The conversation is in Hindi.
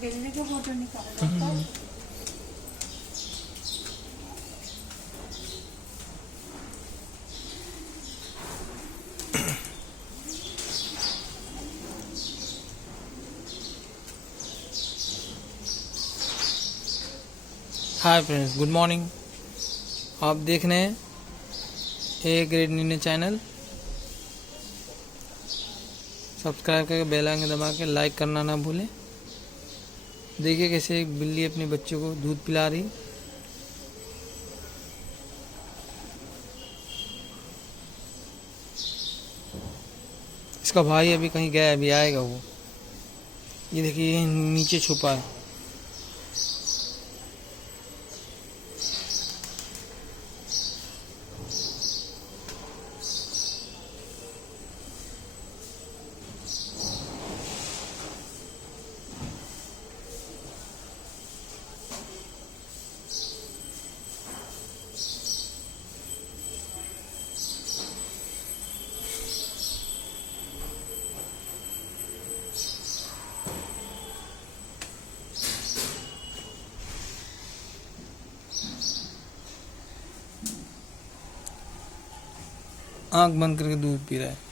बिल्ली का फोटो निकाल। Hi friends, good morning. आप देख रहे हैं A grade news channel. Subscribe करके बेल आइकन दबा के लाइक करना ना भूलें। देखिए कैसे एक बिल्ली अपने बच्चों को दूध पिला रही। इसका भाई अभी कहीं गया, अभी आएगा वो। ये देखिए नीचे छुपा है। आंख बंद करके दूध पी रहा है।